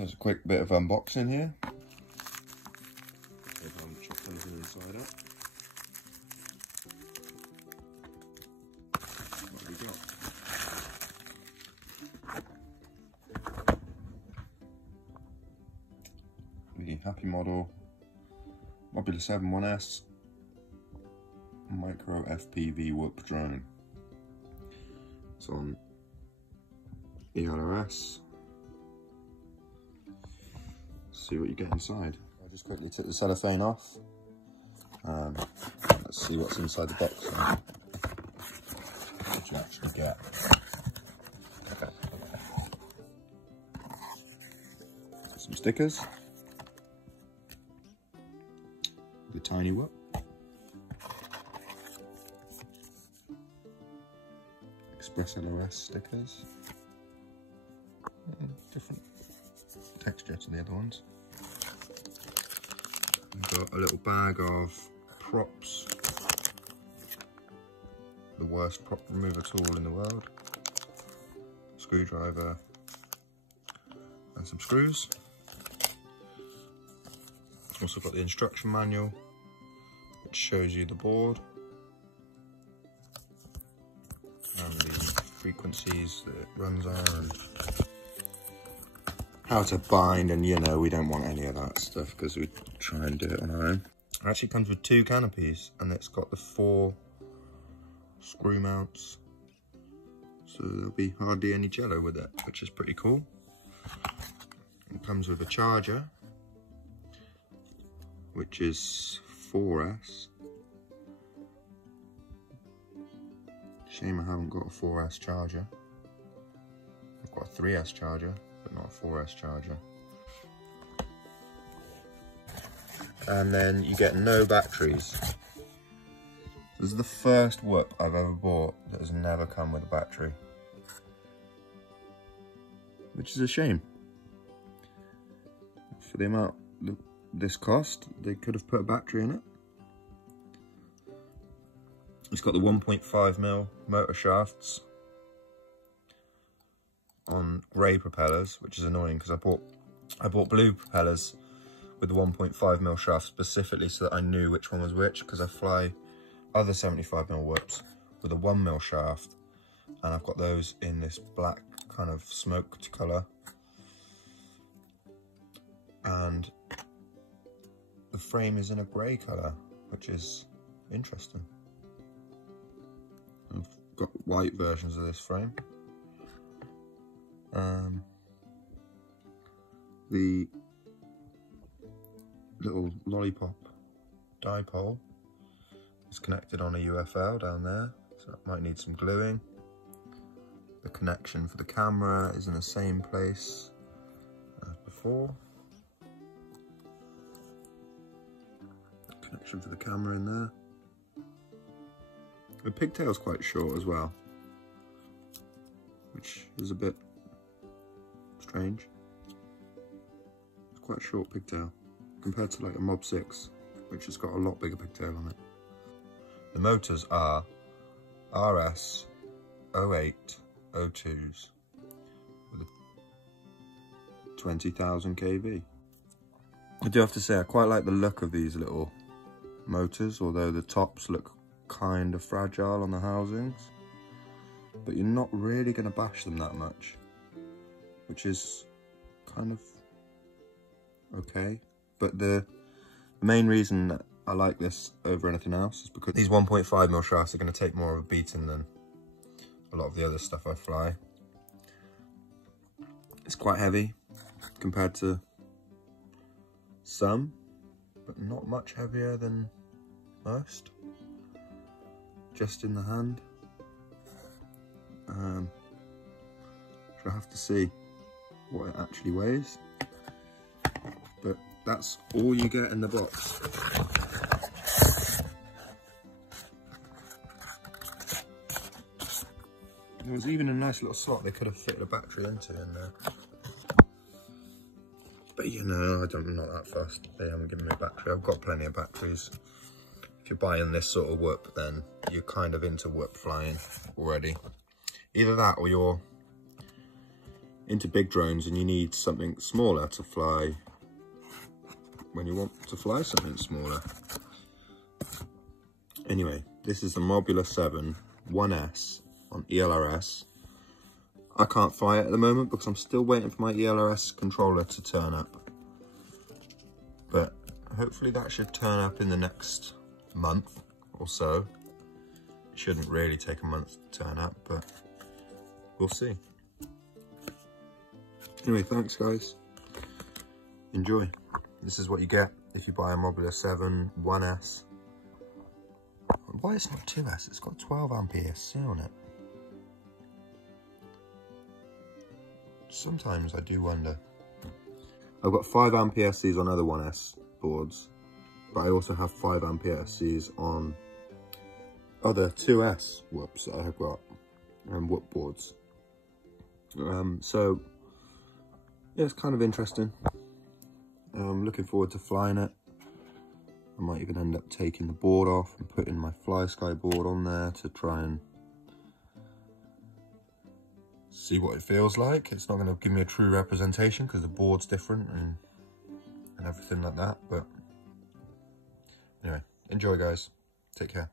Just a quick bit of unboxing here. If I'm chopping anything inside up. What have we got? The Happy Model mobula 7.1S micro FPV whoop drone. It's on ELRS. See what you get inside. I'll just quickly take the cellophane off. Let's see what's inside the box. What you actually get. Some stickers. The tiny whoop. Express ELRS stickers. Different texture to the other ones. We've got a little bag of props. The worst prop remover tool in the world. Screwdriver and some screws. Also got the instruction manual, which shows you the board and the frequencies that it runs on and how to bind, and you know, we don't want any of that stuff because we try and do it on our own. It actually comes with 2 canopies and it's got the 4 screw mounts, so there'll be hardly any jello with it, which is pretty cool. It comes with a charger, which is 4S. Shame I haven't got a 4S charger. I've got a 3S charger, but not a 4S charger. And then you get no batteries. This is the first whoop I've ever bought that has never come with a battery, which is a shame. For the amount this cost, they could have put a battery in it. It's got the 1.5mm motor shafts on grey propellers, which is annoying because I bought blue propellers with the 1.5mm shaft specifically so that I knew which one was which, because I fly other 75mm whoops with a 1mm shaft, and I've got those in this black kind of smoked colour, and the frame is in a grey colour, which is interesting. I've got white versions of this frame. The little lollipop dipole is connected on a UFL down there, so it might need some gluing. The connection for the camera is in the same place as before. Connection for the camera in there. The pigtail's quite short as well, which is a bit strange. It's quite a short pigtail compared to like a Mob 6, which has got a lot bigger pigtail on it. The motors are RS 0802s with a 20,000 kV. I do have to say I quite like the look of these little motors, although the tops look kind of fragile on the housings, but you're not really going to bash them that much, which is kind of okay. But the main reason that I like this over anything else is because these 1.5mm shafts are going to take more of a beating than a lot of the other stuff I fly. It's quite heavy compared to some, but not much heavier than most, just in the hand. So I have to see what it actually weighs, but that's all you get in the box. There was even a nice little slot they could have fitted a battery into in there. But you know, I'm not that fussed. They haven't given me a battery. I've got plenty of batteries. If you're buying this sort of whoop, then you're kind of into whoop flying already. Either that or you're into big drones and you need something smaller to fly when you want to fly something smaller. Anyway, this is the Mobula 7 1S on ELRS. I can't fly it at the moment because I'm still waiting for my ELRS controller to turn up. But hopefully that should turn up in the next month or so. It shouldn't really take a month to turn up, but we'll see. Anyway, thanks guys. Enjoy. This is what you get if you buy a Mobula 7 1S. Why it's not 2S? It's got 12 amp ESC on it. Sometimes I do wonder. I've got 5 amp ESCs on other 1S boards, but I also have 5 amp ESCs on other 2S whoops that I've got and whoop boards. So yeah, it's kind of interesting. I'm looking forward to flying it. I might even end up taking the board off and putting my FlySky board on there to try and see what it feels like. It's not going to give me a true representation because the board's different and everything like that. But anyway, enjoy guys. Take care.